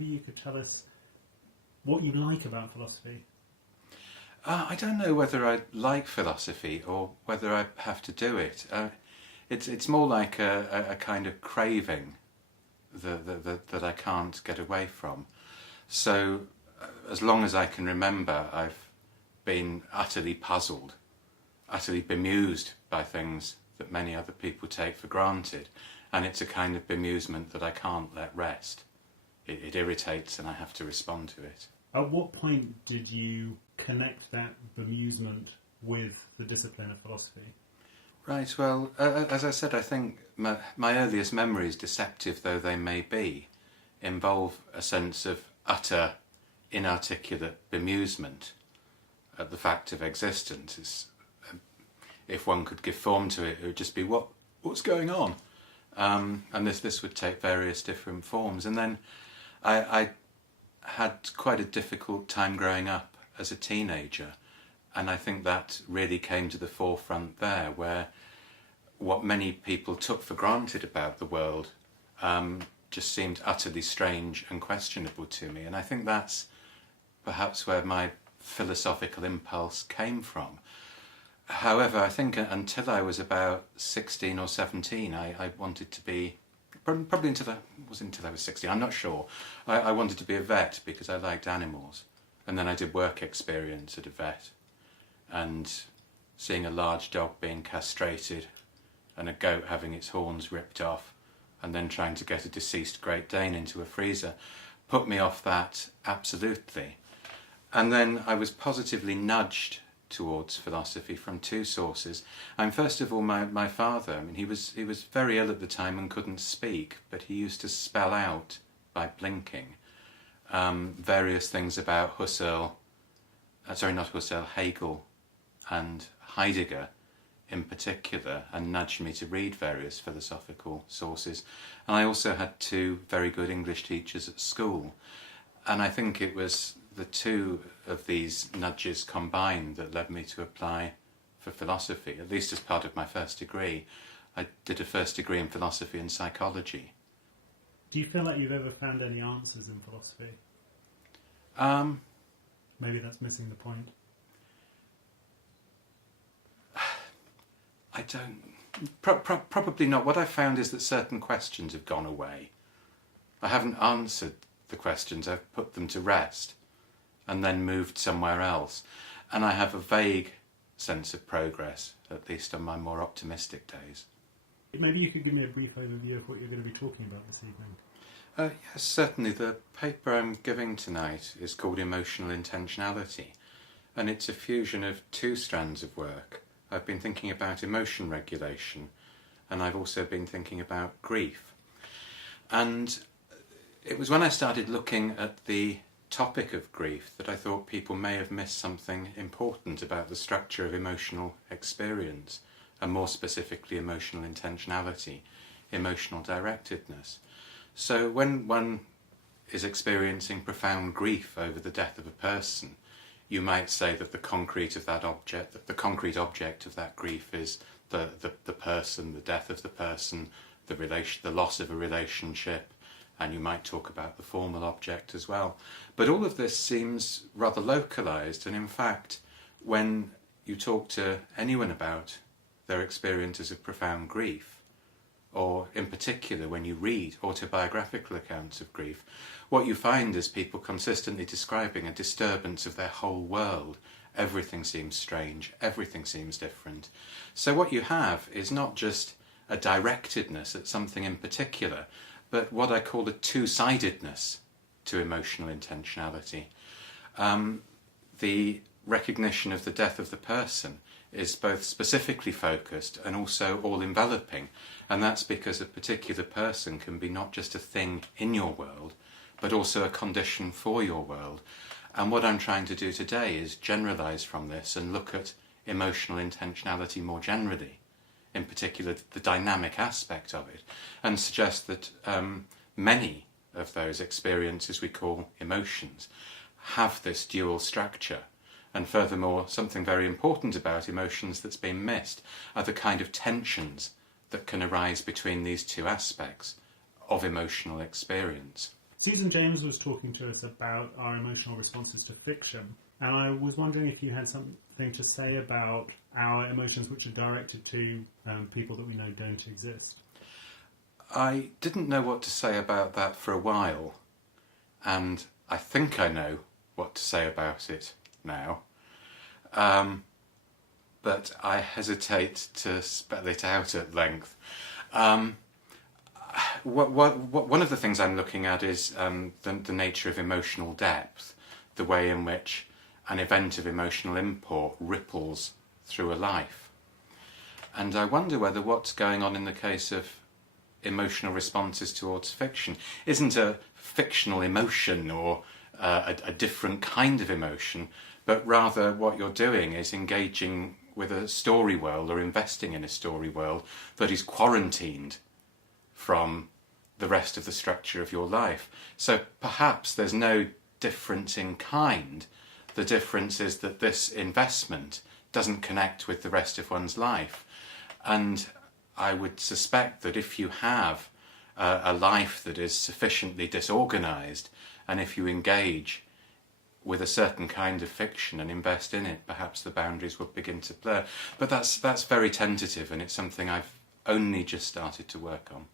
maybe you could tell us what you like about philosophy. I don't know whether I like philosophy or whether I have to do it. It's more like a kind of craving that I can't get away from. So as long as I can remember, I've been utterly puzzled, utterly bemused by things that many other people take for granted, and it's a kind of bemusement that I can't let rest. It irritates and I have to respond to it. At what point did you connect that bemusement with the discipline of philosophy? Right, well, as I said, I think my earliest memories, deceptive though they may be, involve a sense of utter, inarticulate bemusement at the fact of existence. If one could give form to it, it would just be, what's going on? And this would take various different forms. And then I had quite a difficult time growing up as a teenager, and I think that really came to the forefront there, where what many people took for granted about the world just seemed utterly strange and questionable to me. And I think that's perhaps where my philosophical impulse came from. However, I think until I was about 16 or 17, I wanted to be, probably until I was 16, I'm not sure. I wanted to be a vet because I liked animals. And then I did work experience at a vet. And seeing a large dog being castrated and a goat having its horns ripped off and then trying to get a deceased Great Dane into a freezer put me off that absolutely. And then I was positively nudged towards philosophy from two sources. And first of all, my father. I mean, he was very ill at the time and couldn't speak, but he used to spell out by blinking various things about Hegel and Heidegger in particular, and nudged me to read various philosophical sources. And I also had two very good English teachers at school, and I think it was the two of these nudges combined that led me to apply for philosophy, at least as part of my first degree. I did a first degree in philosophy and psychology. Do you feel like you've ever found any answers in philosophy? Maybe that's missing the point. I don't... probably not. What I've found is that certain questions have gone away. I haven't answered the questions, I've put them to rest and then moved somewhere else. And I have a vague sense of progress, at least on my more optimistic days. Maybe you could give me a brief overview of what you're going to be talking about this evening. Yes, certainly. The paper I'm giving tonight is called Emotional Intentionality, and it's a fusion of two strands of work. I've been thinking about emotion regulation, and I've also been thinking about grief. And it was when I started looking at the topic of grief that I thought people may have missed something important about the structure of emotional experience, and more specifically emotional intentionality, emotional directedness. So when one is experiencing profound grief over the death of a person, you might say that the concrete object of that grief is the person, the death of the person, the loss of a relationship, and you might talk about the formal object as well. But all of this seems rather localised, and in fact, when you talk to anyone about their experiences of profound grief, or in particular when you read autobiographical accounts of grief, what you find is people consistently describing a disturbance of their whole world. Everything seems strange, everything seems different. So what you have is not just a directedness at something in particular, but what I call a two-sidedness to emotional intentionality. The recognition of the death of the person is both specifically focused and also all-enveloping, and that's because a particular person can be not just a thing in your world, but also a condition for your world. And what I'm trying to do today is generalise from this and look at emotional intentionality more generally, in particular the dynamic aspect of it, and suggest that many of those experiences we call emotions have this dual structure. And furthermore, something very important about emotions that's been missed are the kind of tensions that can arise between these two aspects of emotional experience. Susan James was talking to us about our emotional responses to fiction, and I was wondering if you had something to say about our emotions which are directed to people that we know don't exist. I didn't know what to say about that for a while, and I think I know what to say about it now. But I hesitate to spell it out at length. One of the things I'm looking at is the nature of emotional depth, the way in which an event of emotional import ripples through a life. And I wonder whether what's going on in the case of emotional responses towards fiction isn't a fictional emotion or a different kind of emotion, but rather what you're doing is engaging with a story world or investing in a story world that is quarantined from the rest of the structure of your life. So perhaps there's no difference in kind. The difference is that this investment doesn't connect with the rest of one's life. And I would suspect that if you have a life that is sufficiently disorganised, and if you engage with a certain kind of fiction and invest in it, perhaps the boundaries will begin to blur. But that's very tentative, and it's something I've only just started to work on.